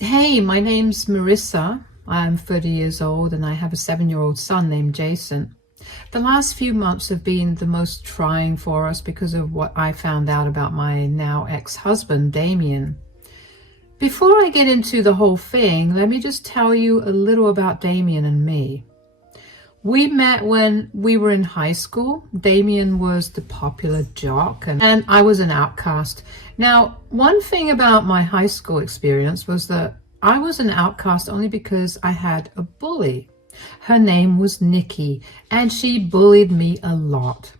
Hey, my name's Marissa. I'm 30 years old and I have a 7-year-old son named Jason. The last few months have been the most trying for us because of what I found out about my now ex-husband, Damien. Before I get into the whole thing, let me just tell you a little about Damien and me. We met when we were in high school. Damien was the popular jock and I was an outcast. Now, one thing about my high school experience was that I was an outcast only because I had a bully. Her name was Nikki and she bullied me a lot.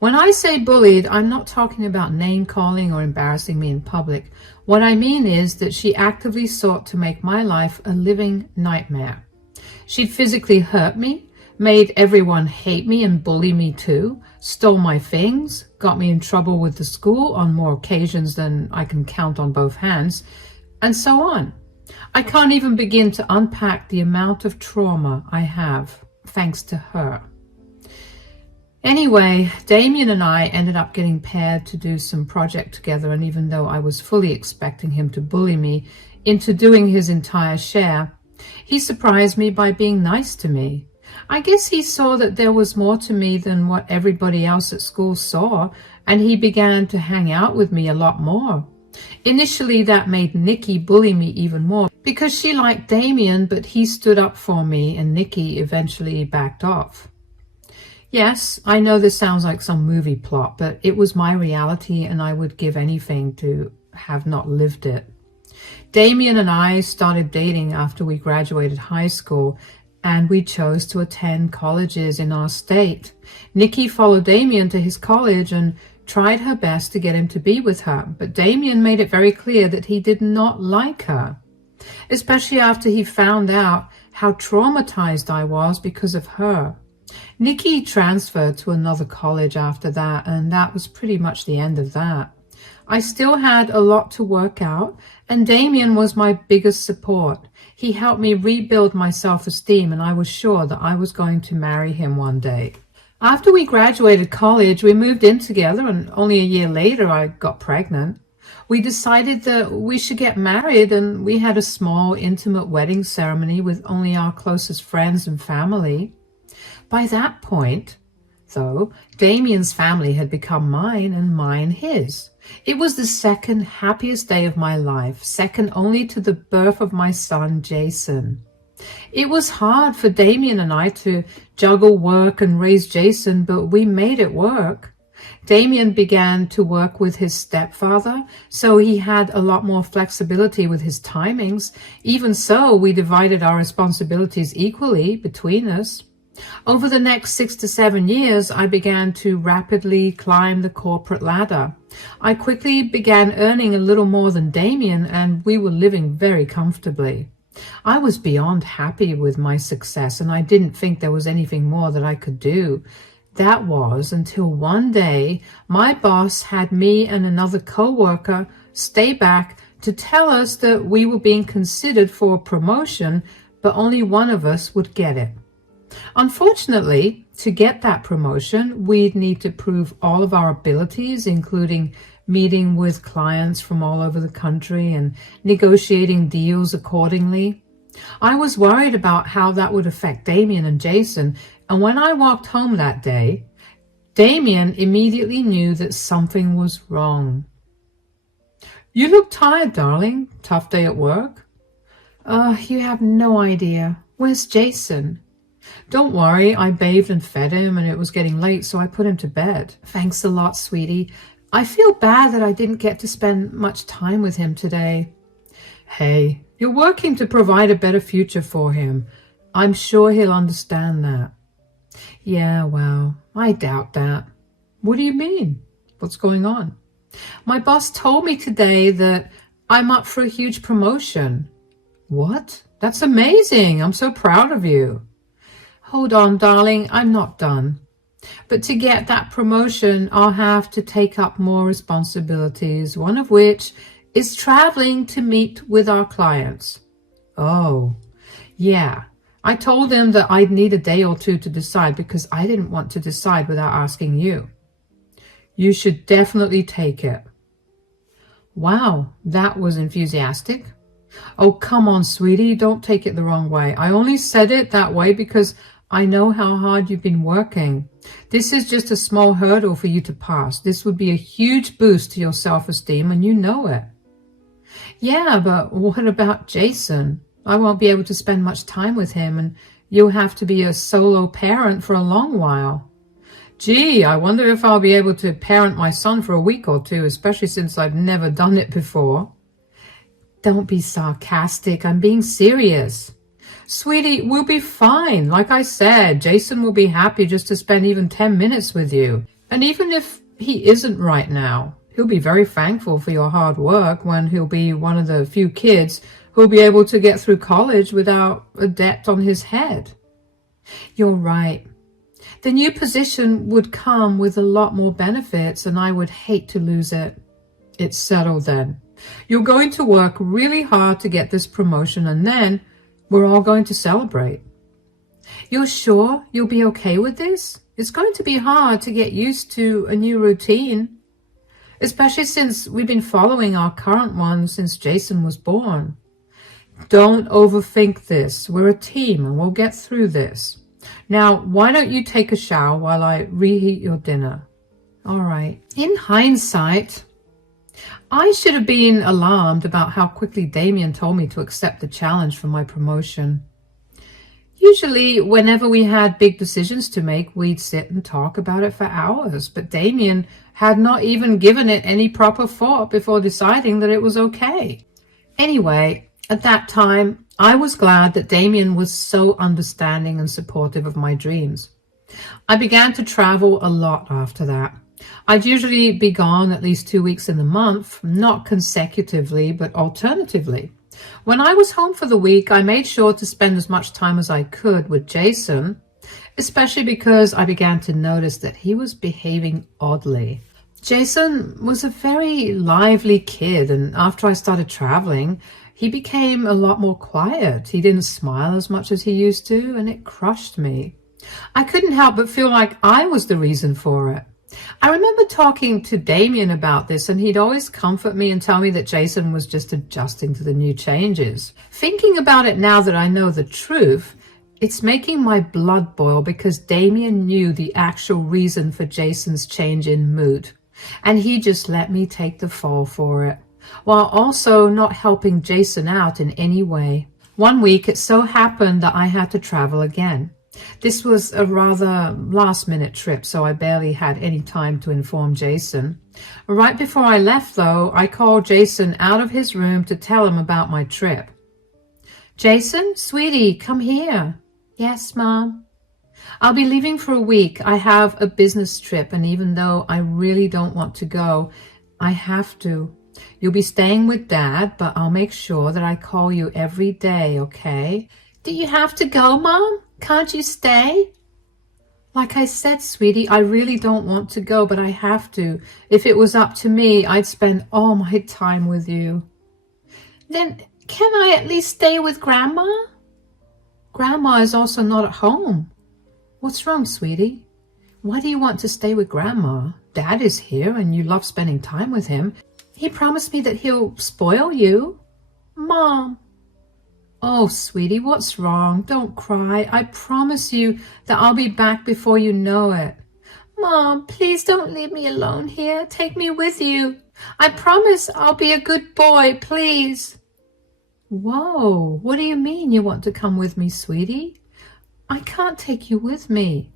When I say bullied, I'm not talking about name calling or embarrassing me in public. What I mean is that she actively sought to make my life a living nightmare. She'd physically hurt me, made everyone hate me and bully me too, stole my things, got me in trouble with the school on more occasions than I can count on both hands, and so on. I can't even begin to unpack the amount of trauma I have thanks to her. Anyway, Damien and I ended up getting paired to do some project together, and even though I was fully expecting him to bully me into doing his entire share, he surprised me by being nice to me. I guess he saw that there was more to me than what everybody else at school saw, and he began to hang out with me a lot more. Initially, that made Nikki bully me even more because she liked Damien, but he stood up for me and Nikki eventually backed off. Yes, I know this sounds like some movie plot, but it was my reality and I would give anything to have not lived it. Damien and I started dating after we graduated high school, and we chose to attend colleges in our state. Nikki followed Damien to his college and tried her best to get him to be with her, but Damien made it very clear that he did not like her, especially after he found out how traumatized I was because of her. Nikki transferred to another college after that, and that was pretty much the end of that. I still had a lot to work out, and Damien was my biggest support. He helped me rebuild my self-esteem, and I was sure that I was going to marry him one day. After we graduated college, we moved in together, and only a year later I got pregnant. We decided that we should get married, and we had a small, intimate wedding ceremony with only our closest friends and family. By that point, though, Damien's family had become mine and mine his. It was the second happiest day of my life, second only to the birth of my son, Jason. It was hard for Damien and I to juggle work and raise Jason, but we made it work. Damien began to work with his stepfather, so he had a lot more flexibility with his timings. Even so, we divided our responsibilities equally between us. Over the next 6 to 7 years, I began to rapidly climb the corporate ladder. I quickly began earning a little more than Damien, and we were living very comfortably. I was beyond happy with my success, and I didn't think there was anything more that I could do. That was until one day my boss had me and another co-worker stay back to tell us that we were being considered for a promotion, but only one of us would get it. Unfortunately, to get that promotion, we'd need to prove all of our abilities, including meeting with clients from all over the country and negotiating deals accordingly. I was worried about how that would affect Damien and Jason, and when I walked home that day, Damien immediately knew that something was wrong. "You look tired, darling. Tough day at work?" You have no idea. Where's Jason?" "Don't worry, I bathed and fed him and it was getting late, so I put him to bed." "Thanks a lot, sweetie. I feel bad that I didn't get to spend much time with him today." "Hey, you're working to provide a better future for him. I'm sure he'll understand that." "Yeah, well, I doubt that." "What do you mean? What's going on?" "My boss told me today that I'm up for a huge promotion." "What? That's amazing. I'm so proud of you." "Hold on, darling, I'm not done. But to get that promotion, I'll have to take up more responsibilities, one of which is traveling to meet with our clients." "Oh, yeah. I told him that I'd need a day or two to decide because I didn't want to decide without asking you." "You should definitely take it." Wow, that was enthusiastic. Oh, come on, sweetie, don't take it the wrong way. I only said it that way because I know how hard you've been working. This is just a small hurdle for you to pass. This would be a huge boost to your self-esteem, and you know it. Yeah, but what about Jason? I won't be able to spend much time with him, and you'll have to be a solo parent for a long while. Gee, I wonder if I'll be able to parent my son for a week or two, especially since I've never done it before. Don't be sarcastic. I'm being serious. Sweetie, we'll be fine. Like I said, Jason will be happy just to spend even 10 minutes with you. And even if he isn't right now, he'll be very thankful for your hard work when he'll be one of the few kids who'll be able to get through college without a debt on his head. You're right. The new position would come with a lot more benefits, and I would hate to lose it. It's settled then. You're going to work really hard to get this promotion, and then we're all going to celebrate. You're sure you'll be okay with this? It's going to be hard to get used to a new routine, especially since we've been following our current one since Jason was born. Don't overthink this. We're a team and we'll get through this. Now, why don't you take a shower while I reheat your dinner? All right. In hindsight, I should have been alarmed about how quickly Damien told me to accept the challenge for my promotion. Usually, whenever we had big decisions to make, we'd sit and talk about it for hours, but Damien had not even given it any proper thought before deciding that it was okay. Anyway, at that time, I was glad that Damien was so understanding and supportive of my dreams. I began to travel a lot after that. I'd usually be gone at least 2 weeks in the month, not consecutively, but alternatively. When I was home for the week, I made sure to spend as much time as I could with Jason, especially because I began to notice that he was behaving oddly. Jason was a very lively kid, and after I started traveling, he became a lot more quiet. He didn't smile as much as he used to, and it crushed me. I couldn't help but feel like I was the reason for it. I remember talking to Damien about this, and he'd always comfort me and tell me that Jason was just adjusting to the new changes. Thinking about it now that I know the truth, it's making my blood boil because Damien knew the actual reason for Jason's change in mood, and he just let me take the fall for it, while also not helping Jason out in any way. One week, it so happened that I had to travel again. This was a rather last-minute trip, so I barely had any time to inform Jason. Right before I left, though, I called Jason out of his room to tell him about my trip. Jason, sweetie, come here. Yes, Mom. I'll be leaving for a week. I have a business trip, and even though I really don't want to go, I have to. You'll be staying with Dad, but I'll make sure that I call you every day, okay? Do you have to go, Mom? Can't you stay? Like I said, sweetie, I really don't want to go, but I have to. If it was up to me, I'd spend all my time with you. Then can I at least stay with Grandma? Grandma is also not at home. What's wrong, sweetie? Why do you want to stay with Grandma? Dad is here and you love spending time with him. He promised me that he'll spoil you. Mom. Oh, sweetie, what's wrong? Don't cry. I promise you that I'll be back before you know it. Mom, please don't leave me alone here. Take me with you. I promise I'll be a good boy, please. Whoa, what do you mean you want to come with me, sweetie? I can't take you with me.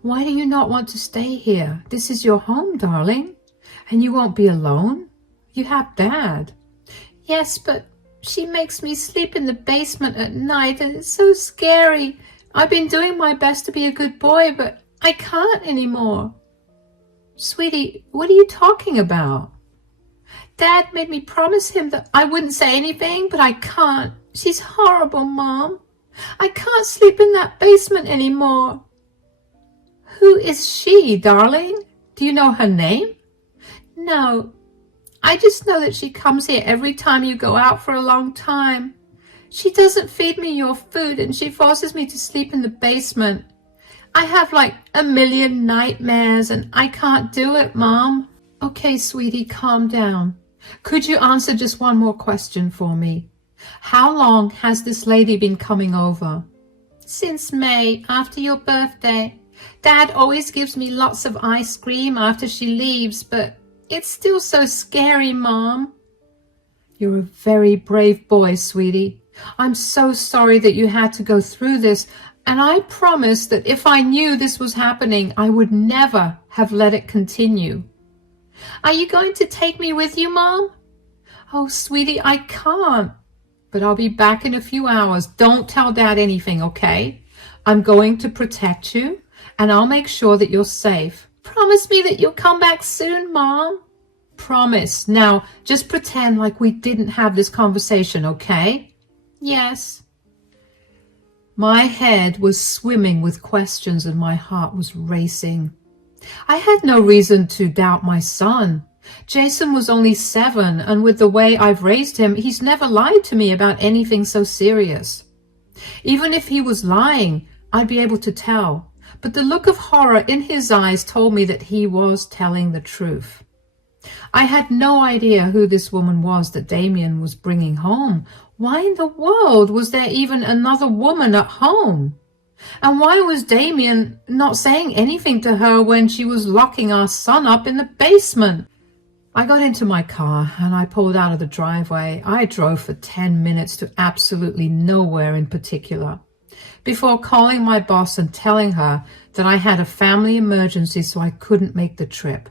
Why do you not want to stay here? This is your home, darling. And you won't be alone. You have Dad. Yes, but she makes me sleep in the basement at night, and it's so scary. I've been doing my best to be a good boy, but I can't anymore. Sweetie, what are you talking about? Dad made me promise him that I wouldn't say anything, but I can't. She's horrible, Mom. I can't sleep in that basement anymore. Who is she, darling? Do you know her name? No. I just know that she comes here every time you go out for a long time. She doesn't feed me your food, and she forces me to sleep in the basement. I have like a million nightmares, and I can't do it, Mom. Okay, sweetie, calm down. Could you answer just one more question for me? How long has this lady been coming over? Since May, after your birthday. Dad always gives me lots of ice cream after she leaves, but it's still so scary, Mom. You're a very brave boy, sweetie. I'm so sorry that you had to go through this, and I promise that if I knew this was happening, I would never have let it continue. Are you going to take me with you, Mom? Oh, sweetie, I can't. But I'll be back in a few hours. Don't tell Dad anything, okay? I'm going to protect you, and I'll make sure that you're safe. Promise me that you'll come back soon, Mom. Promise. Now, just pretend like we didn't have this conversation, okay? Yes. My head was swimming with questions and my heart was racing. I had no reason to doubt my son. Jason was only 7, and with the way I've raised him, he's never lied to me about anything so serious. Even if he was lying, I'd be able to tell. But the look of horror in his eyes told me that he was telling the truth. I had no idea who this woman was that Damien was bringing home. Why in the world was there even another woman at home? And why was Damien not saying anything to her when she was locking our son up in the basement? I got into my car and I pulled out of the driveway. I drove for 10 minutes to absolutely nowhere in particular, before calling my boss and telling her that I had a family emergency so I couldn't make the trip.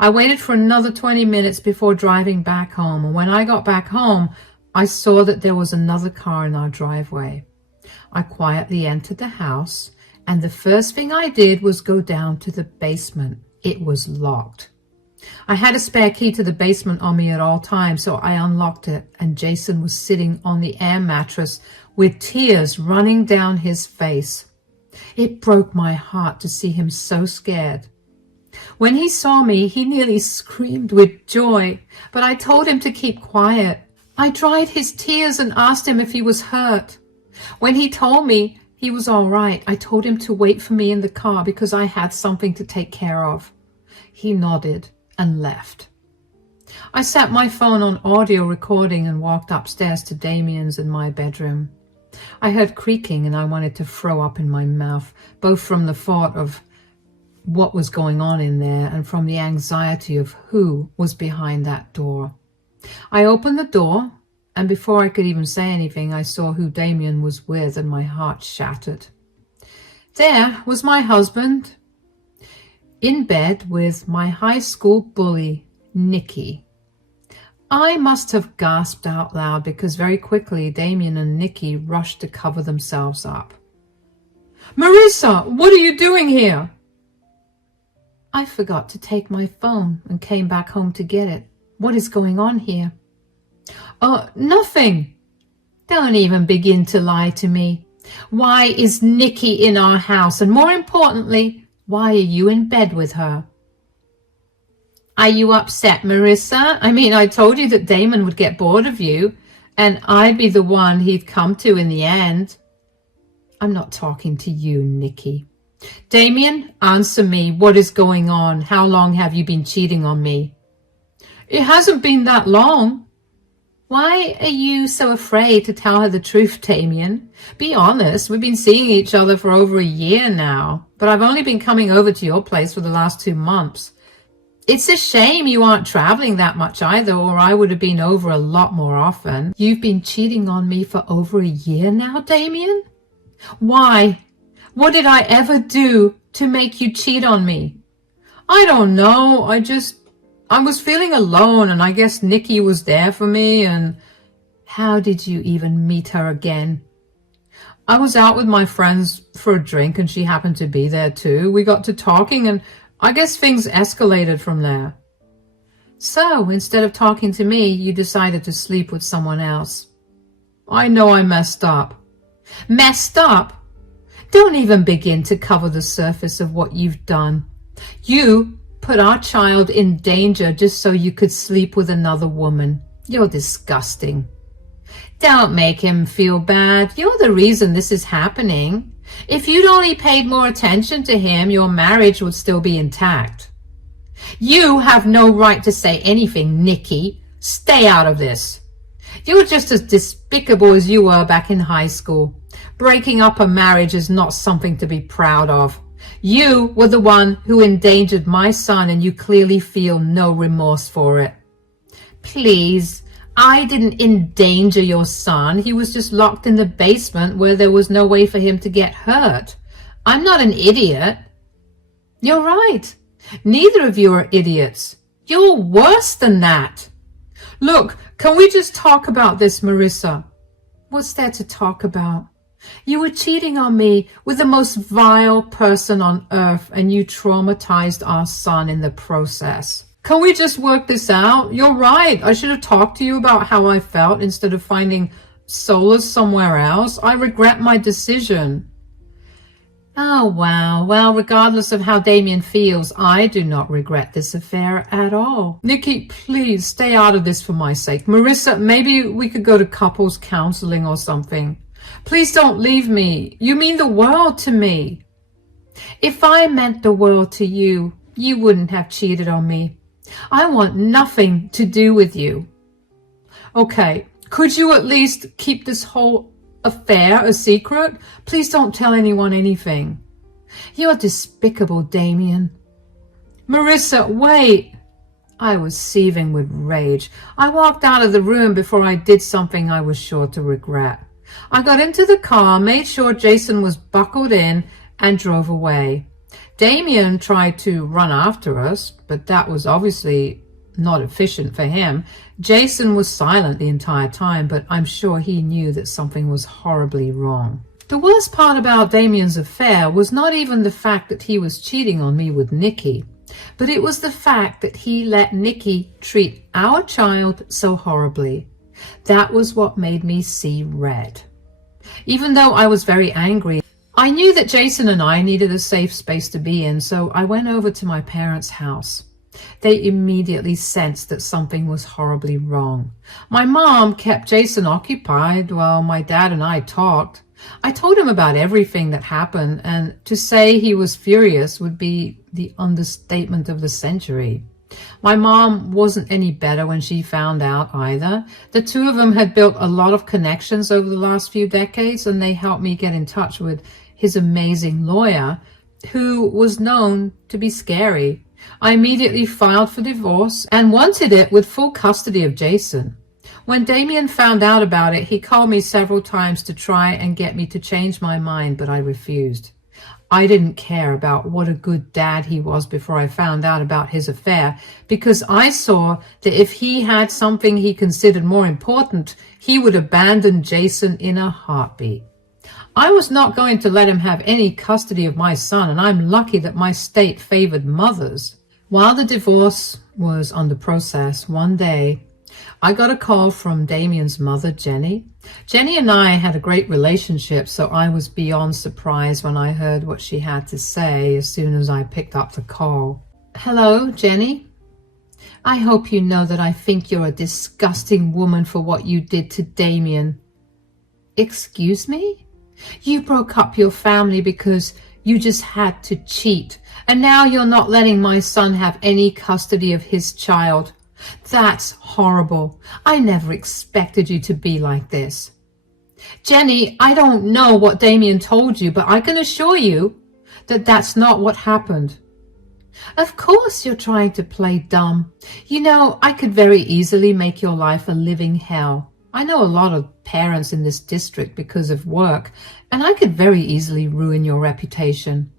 I waited for another 20 minutes before driving back home, and when I got back home, I saw that there was another car in our driveway. I quietly entered the house, and the first thing I did was go down to the basement. It was locked. I had a spare key to the basement on me at all times, so I unlocked it, and Jason was sitting on the air mattress with tears running down his face. It broke my heart to see him so scared. When he saw me, he nearly screamed with joy, but I told him to keep quiet. I dried his tears and asked him if he was hurt. When he told me he was all right, I told him to wait for me in the car because I had something to take care of. He nodded and left. I set my phone on audio recording and walked upstairs to Damien's in my bedroom. I heard creaking and I wanted to throw up in my mouth, both from the thought of what was going on in there and from the anxiety of who was behind that door. I opened the door, and before I could even say anything, I saw who Damien was with, and my heart shattered. There was my husband, in bed with my high school bully, Nikki. I must have gasped out loud because very quickly Damien and Nikki rushed to cover themselves up. "Marissa, what are you doing here?" I forgot to take my phone and came back home to get it. What is going on here? Nothing. Don't even begin to lie to me. Why is Nikki in our house? And more importantly, why are you in bed with her? Are you upset, Marissa? I mean, I told you that Damon would get bored of you, and I'd be the one he'd come to in the end. I'm not talking to you, Nikki. Damien, answer me. What is going on? How long have you been cheating on me? It hasn't been that long. Why are you so afraid to tell her the truth, Damien? Be honest. We've been seeing each other for over a year now, but I've only been coming over to your place for the last 2 months. It's a shame you aren't traveling that much either, or I would have been over a lot more often. You've been cheating on me for over a year now, Damien? Why? What did I ever do to make you cheat on me? I don't know. I was feeling alone, and I guess Nikki was there for me, and how did you even meet her again? I was out with my friends for a drink, and she happened to be there too. We got to talking, and I guess things escalated from there. So, instead of talking to me, you decided to sleep with someone else. I know I messed up. Messed up? Don't even begin to cover the surface of what you've done. You put our child in danger just so you could sleep with another woman. You're disgusting. Don't make him feel bad. You're the reason this is happening. If you'd only paid more attention to him, your marriage would still be intact. You have no right to say anything, Nikki. Stay out of this. You're just as despicable as you were back in high school. Breaking up a marriage is not something to be proud of. You were the one who endangered my son, and you clearly feel no remorse for it. Please, I didn't endanger your son. He was just locked in the basement where there was no way for him to get hurt. I'm not an idiot. You're right. Neither of you are idiots. You're worse than that. Look, can we just talk about this, Marissa? What's there to talk about? You were cheating on me with the most vile person on earth, and you traumatized our son in the process. Can we just work this out? You're right. I should have talked to you about how I felt instead of finding solace somewhere else. I regret my decision. Oh, wow. Well, regardless of how Damien feels, I do not regret this affair at all. Nikki, please stay out of this for my sake. Marissa, maybe we could go to couples counseling or something. Please don't leave me. You mean the world to me. If I meant the world to you, you wouldn't have cheated on me. I want nothing to do with you. Okay, could you at least keep this whole affair a secret? Please don't tell anyone anything. You're despicable, Damien. Marissa, wait. I was seething with rage. I walked out of the room before I did something I was sure to regret. I got into the car, made sure Jason was buckled in, and drove away. Damien tried to run after us, but that was obviously not efficient for him. Jason was silent the entire time, but I'm sure he knew that something was horribly wrong. The worst part about Damien's affair was not even the fact that he was cheating on me with Nikki, but it was the fact that he let Nikki treat our child so horribly. That was what made me see red. Even though I was very angry, I knew that Jason and I needed a safe space to be in, so I went over to my parents' house. They immediately sensed that something was horribly wrong. My mom kept Jason occupied while my dad and I talked. I told him about everything that happened, and to say he was furious would be the understatement of the century. My mom wasn't any better when she found out either. The two of them had built a lot of connections over the last few decades, and they helped me get in touch with his amazing lawyer, who was known to be scary. I immediately filed for divorce and wanted it with full custody of Jason. When Damien found out about it, he called me several times to try and get me to change my mind, but I refused. I didn't care about what a good dad he was before I found out about his affair, because I saw that if he had something he considered more important, he would abandon Jason in a heartbeat. I was not going to let him have any custody of my son, and I'm lucky that my state favored mothers. While the divorce was under process, one day I got a call from Damien's mother, Jenny. Jenny and I had a great relationship, so I was beyond surprised when I heard what she had to say as soon as I picked up the call. Hello, Jenny. I hope you know that I think you're a disgusting woman for what you did to Damien. Excuse me? You broke up your family because you just had to cheat, and now you're not letting my son have any custody of his child. That's horrible. I never expected you to be like this. Jenny, I don't know what Damien told you, but I can assure you that that's not what happened. Of course you're trying to play dumb. You know, I could very easily make your life a living hell. I know a lot of parents in this district because of work, and I could very easily ruin your reputation.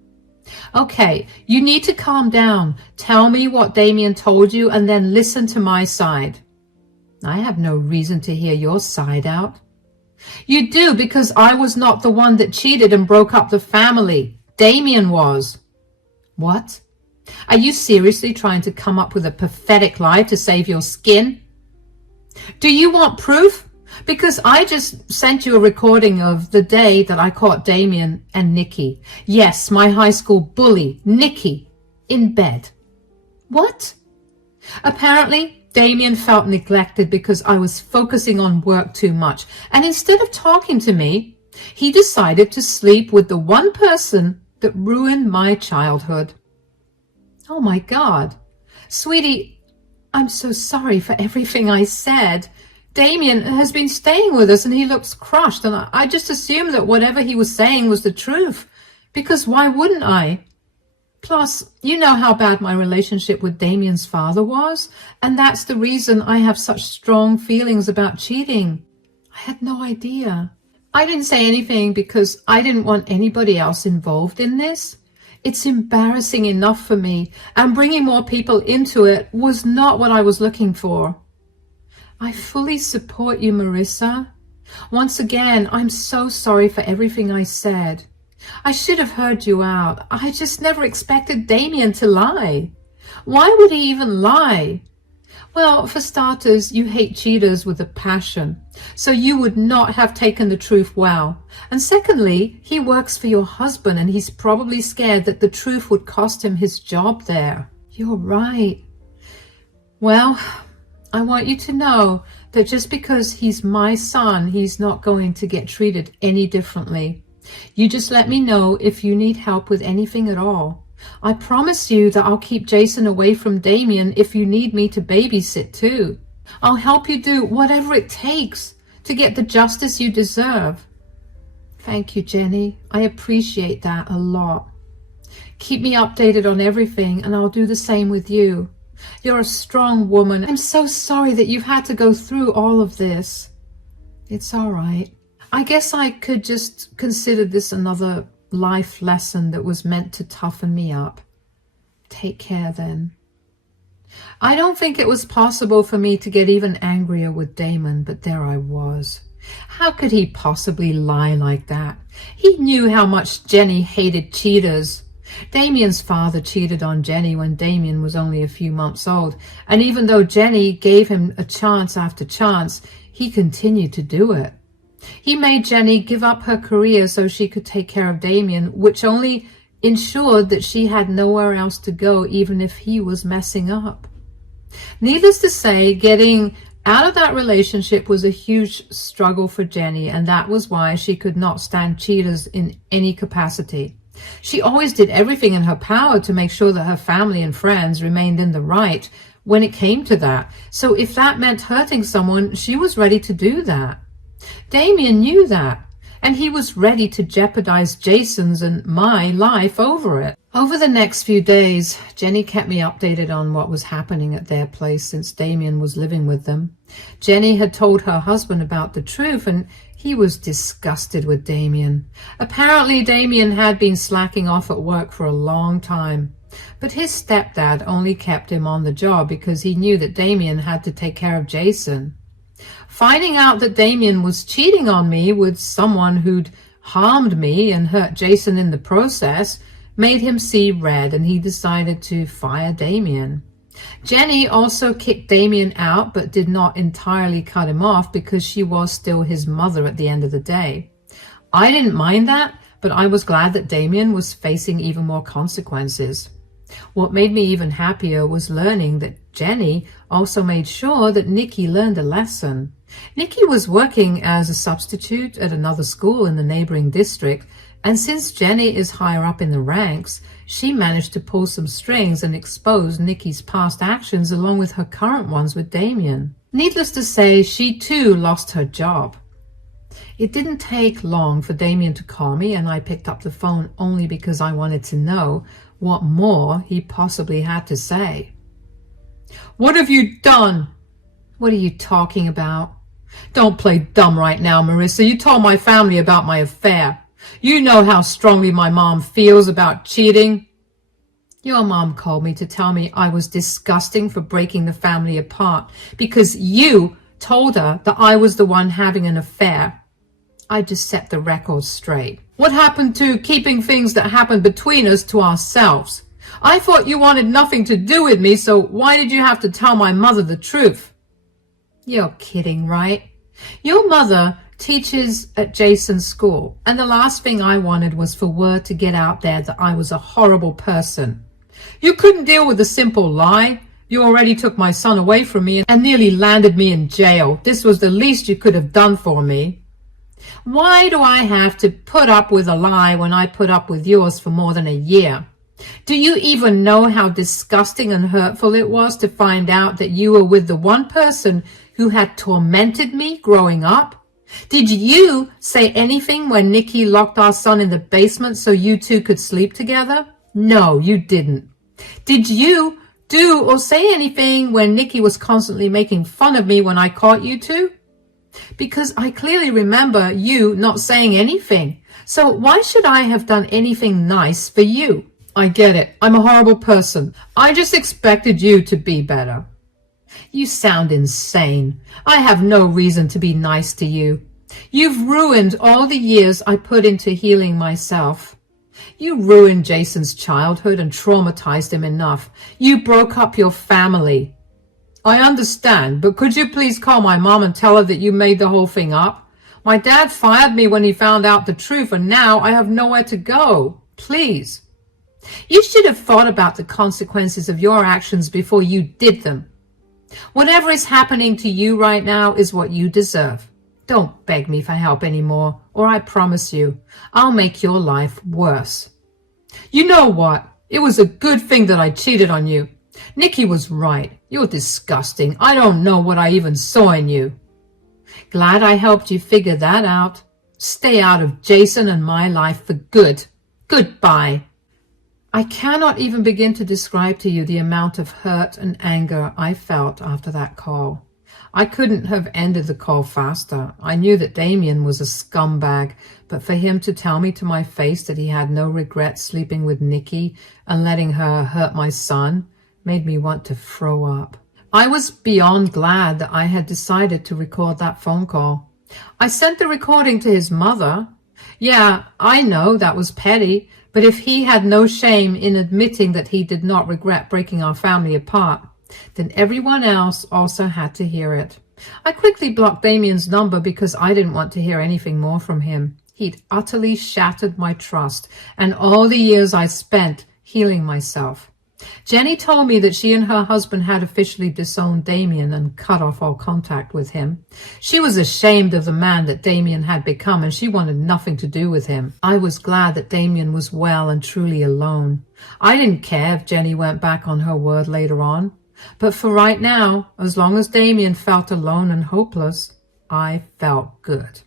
Okay, you need to calm down. Tell me what Damien told you and then listen to my side. I have no reason to hear your side out. You do, because I was not the one that cheated and broke up the family. Damien was. What? Are you seriously trying to come up with a pathetic lie to save your skin? Do you want proof? Because I just sent you a recording of the day that I caught Damien and Nikki. Yes, my high school bully, Nikki, in bed. What? Apparently, Damien felt neglected because I was focusing on work too much. And instead of talking to me, he decided to sleep with the one person that ruined my childhood. Oh my God. Sweetie, I'm so sorry for everything I said. Damien has been staying with us and he looks crushed, and I just assumed that whatever he was saying was the truth, because why wouldn't I? Plus, you know how bad my relationship with Damien's father was, and that's the reason I have such strong feelings about cheating. I had no idea. I didn't say anything because I didn't want anybody else involved in this. It's embarrassing enough for me, and bringing more people into it was not what I was looking for. I fully support you, Marissa. Once again, I'm so sorry for everything I said. I should have heard you out. I just never expected Damien to lie. Why would he even lie? Well, for starters, you hate cheaters with a passion, so you would not have taken the truth well. And secondly, he works for your husband and he's probably scared that the truth would cost him his job there. You're right. Well, I want you to know that just because he's my son, he's not going to get treated any differently. You just let me know if you need help with anything at all. I promise you that I'll keep Jason away from Damien if you need me to babysit too. I'll help you do whatever it takes to get the justice you deserve. Thank you, Jenny. I appreciate that a lot. Keep me updated on everything and I'll do the same with you. You're a strong woman. I'm so sorry that you've had to go through all of this. It's all right. I guess I could just consider this another life lesson that was meant to toughen me up. Take care then. I don't think it was possible for me to get even angrier with Damon, but there I was. How could he possibly lie like that? He knew how much Jenny hated cheaters. Damien's father cheated on Jenny when Damien was only a few months old, and even though Jenny gave him a chance after chance, he continued to do it. He made Jenny give up her career so she could take care of Damien, which only ensured that she had nowhere else to go even if he was messing up. Needless to say, getting out of that relationship was a huge struggle for Jenny, and that was why she could not stand cheaters in any capacity. She always did everything in her power to make sure that her family and friends remained in the right when it came to that. So if that meant hurting someone, she was ready to do that. Damien knew that, and he was ready to jeopardize Jason's and my life over it. Over the next few days, Jenny kept me updated on what was happening at their place since Damien was living with them. Jenny had told her husband about the truth, and he was disgusted with Damien. Apparently, Damien had been slacking off at work for a long time, but his stepdad only kept him on the job because he knew that Damien had to take care of Jason. Finding out that Damien was cheating on me with someone who'd harmed me and hurt Jason in the process made him see red, and he decided to fire Damien. Jenny also kicked Damien out but did not entirely cut him off because she was still his mother at the end of the day. I didn't mind that, but I was glad that Damien was facing even more consequences. What made me even happier was learning that Jenny also made sure that Nikki learned a lesson. Nikki was working as a substitute at another school in the neighboring district, and since Jenny is higher up in the ranks, she managed to pull some strings and expose Nikki's past actions along with her current ones with Damien. Needless to say, she too lost her job. It didn't take long for Damien to call me, and I picked up the phone only because I wanted to know what more he possibly had to say. "What have you done?" "What are you talking about?" "Don't play dumb right now, Marissa. You told my family about my affair. You know how strongly my mom feels about cheating." "Your mom called me to tell me I was disgusting for breaking the family apart because you told her that I was the one having an affair." I just set the record straight. "What happened to keeping things that happened between us to ourselves? I thought you wanted nothing to do with me, so why did you have to tell my mother the truth?" "You're kidding, right? Your mother teaches at Jason's school, and the last thing I wanted was for word to get out there that I was a horrible person. You couldn't deal with a simple lie. You already took my son away from me and nearly landed me in jail. This was the least you could have done for me. Why do I have to put up with a lie when I put up with yours for more than a year? Do you even know how disgusting and hurtful it was to find out that you were with the one person who who had tormented me growing up? Did you say anything when Nikki locked our son in the basement so you two could sleep together? No, you didn't. Did you do or say anything when Nikki was constantly making fun of me when I caught you two? Because I clearly remember you not saying anything. So why should I have done anything nice for you? I get it. I'm a horrible person. I just expected you to be better. You sound insane. I have no reason to be nice to you. You've ruined all the years I put into healing myself. You ruined Jason's childhood and traumatized him enough. You broke up your family. I understand, but could you please call my mom and tell her that you made the whole thing up? My dad fired me when he found out the truth, and now I have nowhere to go. Please. You should have thought about the consequences of your actions before you did them. Whatever is happening to you right now is what you deserve. Don't beg me for help anymore, or I promise you, I'll make your life worse. You know what? It was a good thing that I cheated on you. Nikki was right. You're disgusting. I don't know what I even saw in you. Glad I helped you figure that out. Stay out of Jason and my life for good. Goodbye. I cannot even begin to describe to you the amount of hurt and anger I felt after that call. I couldn't have ended the call faster. I knew that Damien was a scumbag, but for him to tell me to my face that he had no regret sleeping with Nikki and letting her hurt my son made me want to throw up. I was beyond glad that I had decided to record that phone call. I sent the recording to his mother. Yeah, I know that was petty, but if he had no shame in admitting that he did not regret breaking our family apart, then everyone else also had to hear it. I quickly blocked Damien's number because I didn't want to hear anything more from him. He'd utterly shattered my trust and all the years I spent healing myself. Jenny told me that she and her husband had officially disowned Damien and cut off all contact with him. She was ashamed of the man that Damien had become, and she wanted nothing to do with him. I was glad that Damien was well and truly alone. I didn't care if Jenny went back on her word later on. But for right now, as long as Damien felt alone and hopeless, I felt good.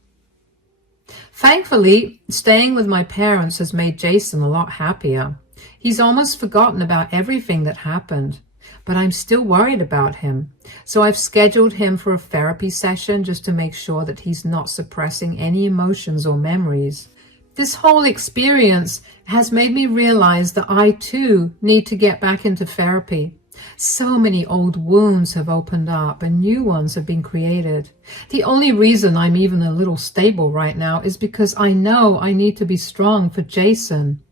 Thankfully, staying with my parents has made Jason a lot happier. He's almost forgotten about everything that happened, but I'm still worried about him. So I've scheduled him for a therapy session just to make sure that he's not suppressing any emotions or memories. This whole experience has made me realize that I too need to get back into therapy. So many old wounds have opened up and new ones have been created. The only reason I'm even a little stable right now is because I know I need to be strong for Jason.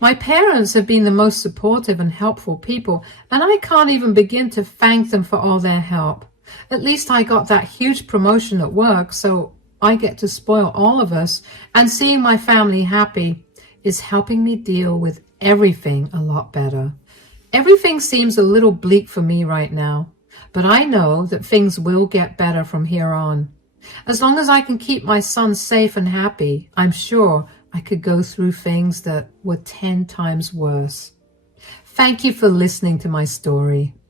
My parents have been the most supportive and helpful people, and I can't even begin to thank them for all their help. At least I got that huge promotion at work, so I get to spoil all of us, and seeing my family happy is helping me deal with everything a lot better. Everything seems a little bleak for me right now, but I know that things will get better from here on. As long as I can keep my son safe and happy, I'm sure I could go through things that were 10 times worse. Thank you for listening to my story.